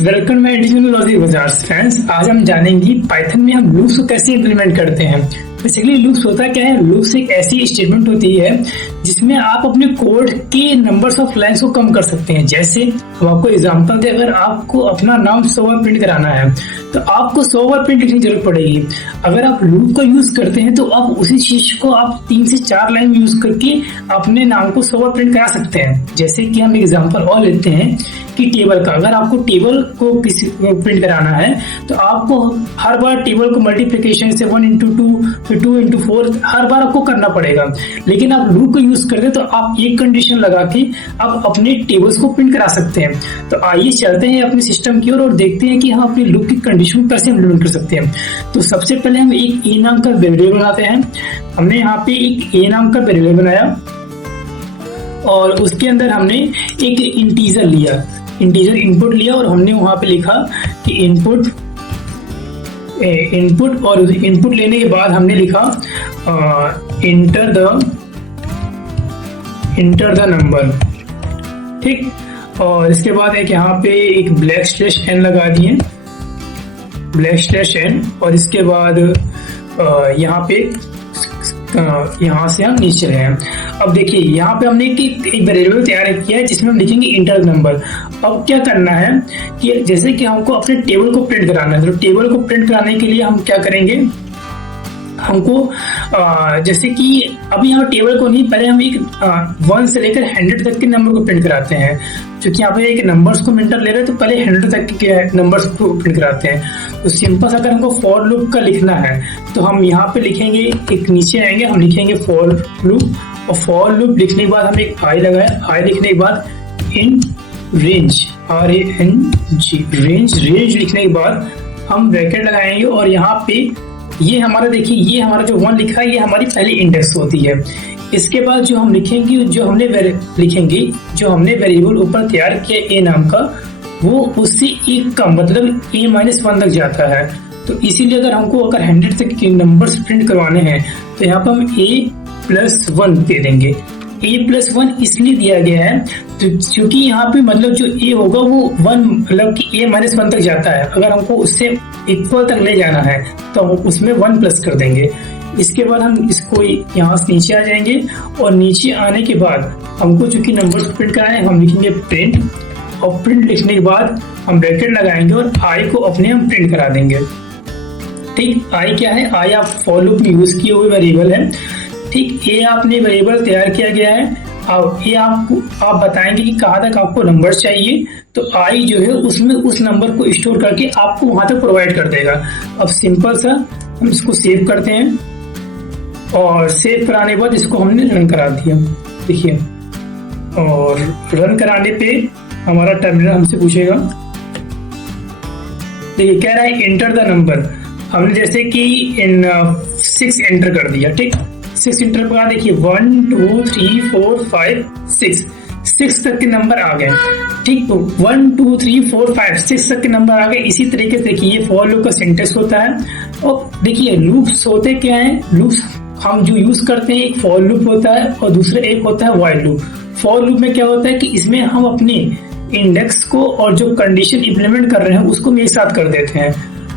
Welcome my educational logic Bajaj friends. आज हम जानेंगे पाइथन में हम लूप्स को कैसे इंप्लीमेंट करते हैं। बेसिकली लूप्स होता क्या है? लूप्स एक ऐसी स्टेटमेंट होती है जिसमें आप अपने कोड के नंबर्स ऑफ लाइंस को कम कर सकते हैं। जैसे हम आपको एग्जांपल दे, अगर आपको अपना नाम 100 बार प्रिंट कराना है तो आपको 100 बार प्रिंट लिखने की जरूरत पड़ेगी। अगर आप लूप का यूज करते हैं तो आप उसी चीज को आप 3 से 4 लाइन यूज करके अपने नाम को 100 बार प्रिंट करा सकते हैं। जैसे कि हम एग्जांपल और लेते हैं कि टेबल का, अगर आपको टेबल को किसी को प्रिंट कराना है तो आपको हर बार टेबल को मल्टीप्लिकेशन से 1 into 2 फिर 2 into 4 हर बार आपको करना पड़ेगा। लेकिन आप लूप का यूज करते हैं तो आप एक कंडीशन लगा के आप अपने टेबल्स को प्रिंट करा सकते हैं। तो आइए चलते हैं अपने सिस्टम की ओर और देखते हैं कि हम अपने लूप की कंडीशन कैसे इम्प्लीमेंट कर सकते हैं। तो सबसे पहले हम एक ए नाम का वेरिएबल बनाते हैं। हमने यहाँ पे एक ए नाम का वेरिएबल बनाया और उसके अंदर हमने एक इंटीजर लिया, इंटीजर इनपुट लिया और हमने वहां पे लिखा कि इनपुट और इनपुट लेने के बाद हमने लिखा इंटर द नंबर। ठीक, और इसके बाद एक यहाँ पे एक ब्लैक स्लैश एन लगा दिए, ब्लैक स्लैश एन, और इसके बाद यहाँ पे यहाँ से हम नीचे रहे हैं। अब देखिए यहाँ पे हमने एक वेरिएबल तैयार किया है जिसमें हम लिखेंगे इंटर नंबर। अब क्या करना है कि जैसे कि हमको अपने टेबल को प्रिंट कराना है, तो टेबल को प्रिंट कराने के लिए हम क्या करेंगे, हमको जैसे कि अभी यहाँ टेबल को नहीं, पहले हम एक 1 से लेकर 100 तक के नंबर को प्रिंट कराते हैं। क्योंकि यहाँ पे एक नंबर्स को मिनटर ले रहे हैं तो पहले 100 तक के नंबर्स को प्रिंट कराते हैं। तो सिंपल सा अगर हमको फॉर लूप का लिखना है तो हम यहाँ पे लिखेंगे, एक नीचे आएंगे, हम लिखेंगे फॉर लूप, और फॉर लूप लिखने के बाद हम एक आई लगाया, आई लिखने के बाद इन रेंज RANG रेंज लिखने के बाद हम ब्रैकेट लगाएंगे और यहाँ पे ये हमारा, देखिए ये हमारा जो 1 लिखा है ये हमारी पहली इंडेक्स होती है। इसके बाद जो हम लिखेंगे, जो हमने वेरिएबल ऊपर तैयार किया ए नाम का, वो उससे एक कम मतलब A-1 तक जाता है। तो इसीलिए अगर 100 तक के नंबर्स प्रिंट करवाने हैं तो यहाँ पर हम A+1 दे देंगे। A+1 इसलिए दिया गया है तो क्योंकि यहाँ पे मतलब जो A होगा वो 1 मतलब कि A-1 तक जाता है। अगर हमको उससे इक्वल तक ले जाना है तो हम उसमें 1 प्लस कर देंगे। इसके बाद हम इसको यहाँ से नीचे आ जाएंगे और नीचे आने के बाद हमको चूंकि नंबर्स प्रिंट कराना है हम लिखेंगे प्रिंट, और प्रिंट लिखने के बाद हम ब्रैकेट लगाएंगे और आई को अपने हम प्रिंट करा देंगे। ठीक, आई क्या है? आई आप फॉर लूप में यूज किए हुए वेरिएबल है। ठीक, ये आपने वेरिएबल तैयार किया गया है। अब ये आप बताएंगे कि कहाँ तक आपको नंबर चाहिए, तो आई जो है उसमें उस नंबर को स्टोर करके आपको वहां तक प्रोवाइड कर देगा। अब सिंपल सा हम इसको सेव करते हैं और सेव कराने के बाद इसको हमने रन करा दिया। देखिए, और रन कराने पे हमारा टर्मिनल हमसे पूछेगा, देखिए कह रहा है इंटर द नंबर। हमने जैसे कि 6 एंटर कर दिया। ठीक, 6 इंटर पर देखिए 1 2 3 4 5 6 तक के नंबर आ गए। ठीक, तो 1 2 3 4 5 6 तक के नंबर आ गए। इसी तरीके से देखिए ये फॉर लूप का सिंटेक्स होता है। और देखिए लूप्स होते क्या है, लूप्स हम जो यूज करते हैं, एक फॉर लूप होता है और दूसरा एक होता है व्हाइल लूप। फॉर लूप में क्या होता है कि इसमें हम अपने इंडेक्स को और जो कंडीशन इंप्लीमेंट कर रहे हैं उसको एक साथ कर देते हैं।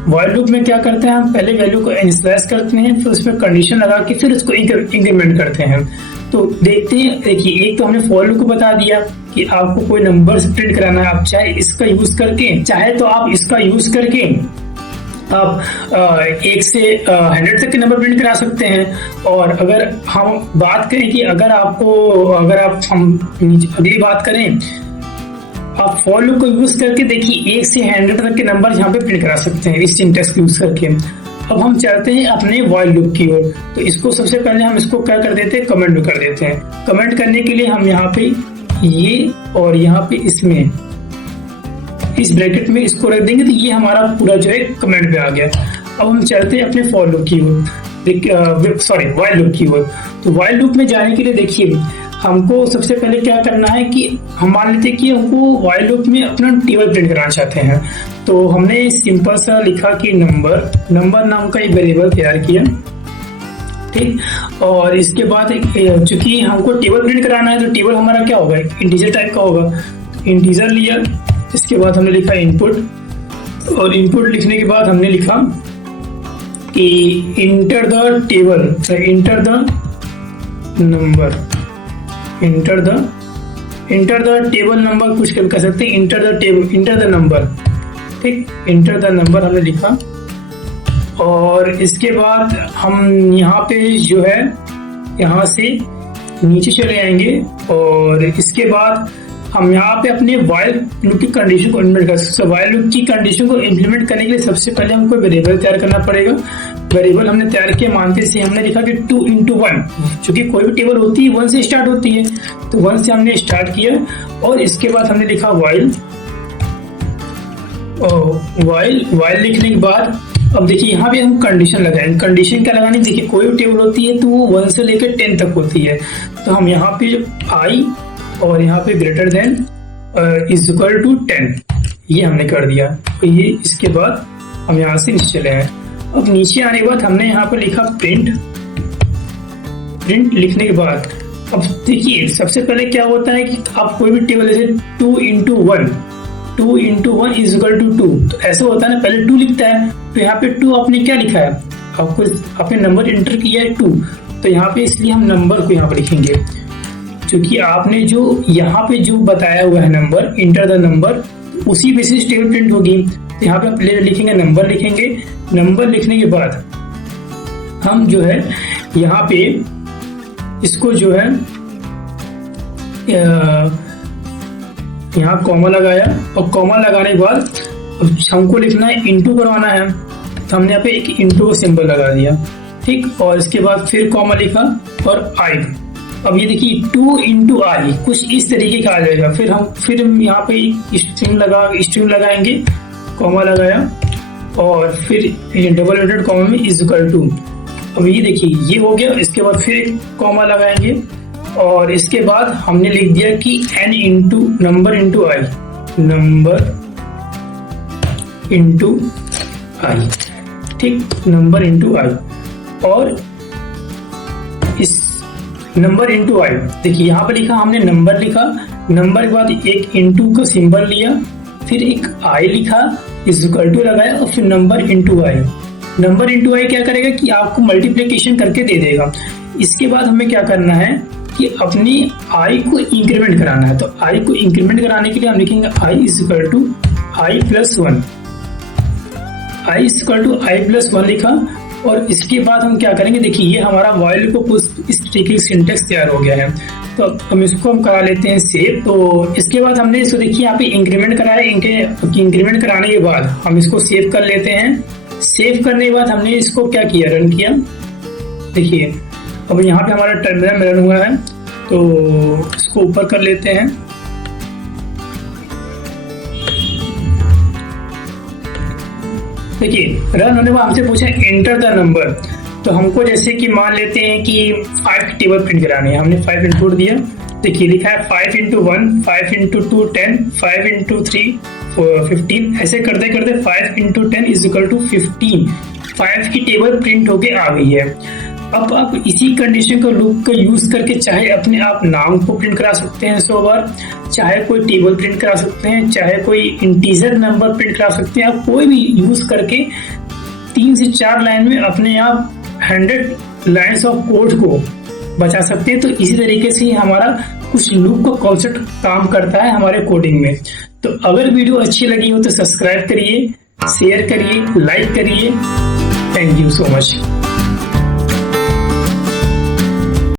व्हाइल लूप में क्या करते हैं, हम पहले वैल्यू को इनिशियलाइज करते हैं, फिर उसमें कंडीशन लगा के फिर उसको इंक्रीमेंट करते हैं। तो देखते हैं, देखिए एक तो हमने फॉर लूप को बता दिया कि आपको कोई नंबर प्रिंट कराना है, आप चाहे इसका यूज करके, चाहे तो आप इसका यूज करके आप 1 से 100 तक के नंबर प्रिंट करा सकते हैं। और अगर हम बात करें कि अगर हम अगली बात करें, आप फॉर लूप को यूज करके देखिए 1 से 100 तक के नंबर यहाँ पे प्रिंट करा सकते हैं इस सिंटेक्स यूज करके। अब हम चलते हैं अपने व्हाइल लूप की ओर। तो इसको सबसे पहले हम इसको क्या कर देते हैं, कमेंट कर देते हैं। कमेंट करने के लिए हम यहाँ पे ये और यहाँ पे इसमें इस ब्रैकेट में इसको रख देंगे तो ये हमारा पूरा जो है कमेंट पे आ गया। अब हम चलते हैं अपने फॉर लूप की ओर, सॉरी व्हाइल लूप की ओर। तो व्हाइल लूप में जाने के लिए देखिए हमको सबसे पहले क्या करना है कि हम मान लेते हैं कि हमको व्हाइल लूप में अपना टेबल प्रिंट कराना चाहते हैं। तो हमने सिंपल सा लिखा कि नंबर नाम का एक वेरिएबल तैयार किया। ठीक, और इसके बाद चूंकि हमको टेबल प्रिंट कराना है तो टेबल हमारा क्या होगा, इंटीजर टाइप का होगा। इंटीजर लिया इसके बाद हमने लिखा इनपुट, और इनपुट लिखने के बाद हमने लिखा कि enter the table, enter the number, enter the table number, कुछ कह सकते हैं enter the table, enter the number, ठीक, इंटर द नंबर हमने लिखा। और इसके बाद हम यहाँ पे जो है यहाँ से नीचे चले आएंगे, और इसके बाद हम यहाँ पे अपने वाइल लूप की कंडीशन को इम्प्लीमेंट कर सकते हैं। वाइल लूप की कंडीशन को इम्प्लीमेंट करने के लिए सबसे पहले हमको वेरिएबल तैयार करना पड़ेगा। वेरिएबल हमने तैयार किया, मानते से हमने लिखा कि 2 into 1, चूंकि कोई भी टेबल होती है 1 से स्टार्ट होती है, तो 1 से हमने स्टार्ट किया। और इसके बाद हमने लिखा वाइल लिखने के बाद अब देखिए यहाँ पे हम कंडीशन लगाएंगे। कंडीशन क्या लगानी, देखिए कोई भी टेबल होती है तो वो 1 से लेकर 10 तक होती है, तो हम यहाँ पे आई और यहाँ पे greater than is equal to 10 ये हमने कर दिया। तो ये इसके बाद हम यहाँ से नीचे चले आए। अब नीचे आने के बाद हमने यहाँ पर लिखा प्रिंट लिखने के बाद अब देखिए सबसे पहले क्या होता है कि आप कोई भी टेबल जैसे 2 into 1 इज इक्वल टू 2, तो ऐसा होता है ना, पहले 2 लिखता है, तो यहाँ पे 2 आपने क्या लिखा है, आपको आपने नंबर एंटर किया है 2, तो यहाँ पे इसलिए हम नंबर को यहाँ पे लिखेंगे, क्योंकि आपने जो यहाँ पे जो बताया हुआ है नंबर, इंटर द नंबर, उसी बेसिस टेबल प्रिंट होगी। तो यहाँ पे पहले लिखेंगे नंबर, नंबर लिखने के बाद हम जो है यहाँ पे इसको जो है यहाँ कॉमा लगाया, और कॉमा लगाने के बाद हमको लिखना है इंटू करवाना है, तो हमने यहाँ पे एक इंटू का सिंबल लगा दिया, ठीक। और इसके बाद फिर कॉमा लिखा और आई। अब ये देखिए 2 into आई कुछ इस तरीके का आ जाएगा। फिर हम यहाँ पे स्ट्रिंग लगाएंगे, कॉमा लगाया और फिर डबल इंटेड कॉमा में इज इक्वल टू। अब ये देखिए ये हो गया। इसके बाद फिर कॉमा लगाएंगे और इसके बाद हमने लिख दिया कि n इंटू नंबर इंटू आई, नंबर इंटू आई, ठीक, नंबर इंटू आई। और इस नंबर इंटू आई देखिए यहाँ पर लिखा, हमने नंबर लिखा, नंबर के बाद एक इंटू का सिंबल लिया, फिर एक आई लिखा, इज इक्वल टू लगाया और फिर नंबर इंटू आई। नंबर इंटू आई क्या करेगा कि आपको मल्टीप्लिकेशन करके दे देगा। इसके बाद हमें क्या करना है कि अपनी आई को इंक्रीमेंट कराना है, तो आई को इंक्रीमेंट कराने के लिए हम लिखेंगे i is equal to i plus 1, i is equal to i plus 1 लिखा। और इसके बाद हम क्या करेंगे, देखिए ये हमारा वाइल को इस तरीके की सिंटेक्स तैयार हो गया है, तो हम इसको हम करा लेते हैं सेव। तो इसके बाद हमने इसको देखिए यहाँ पे इंक्रीमेंट कराया, इंक्रीमेंट कराने के बाद हम इसको सेव कर लेते हैं। सेव करने के बाद हमने इसको क्या किया, रन किया। देखिए अब यहाँ पे हमारा टर्मिनल रन हुआ है, तो इसको ऊपर कर लेते हैं। देखिए रन होने के बाद हमसे पूछा एंटर द नंबर, तो हमको जैसे कि मान लेते हैं कि 5 टेबल प्रिंट कराने हैं, हमने 5 इनपुट दिया। देखिए लिखा है 5 into 1, 5 into 2 10, 5 into 3 15, ऐसे करते करते 5 into 10 इज इक्वल टू 15, 5 की टेबल प्रिंट होके आ गई है। अब आप इसी कंडीशन का लूप का यूज करके चाहे अपने आप नाम को प्रिंट करा सकते हैं 100 बार, चाहे कोई टेबल प्रिंट करा सकते हैं, चाहे कोई इंटीजर नंबर प्रिंट करा सकते हैं। आप कोई भी यूज करके 3 से 4 लाइन में अपने आप 100 लाइन्स ऑफ कोड को बचा सकते हैं। तो इसी तरीके से हमारा कुछ लूप का कॉन्सेप्ट काम करता है हमारे कोडिंग में। तो अगर वीडियो अच्छी लगी हो तो सब्सक्राइब करिए, शेयर करिए, लाइक करिए। Thank you so much.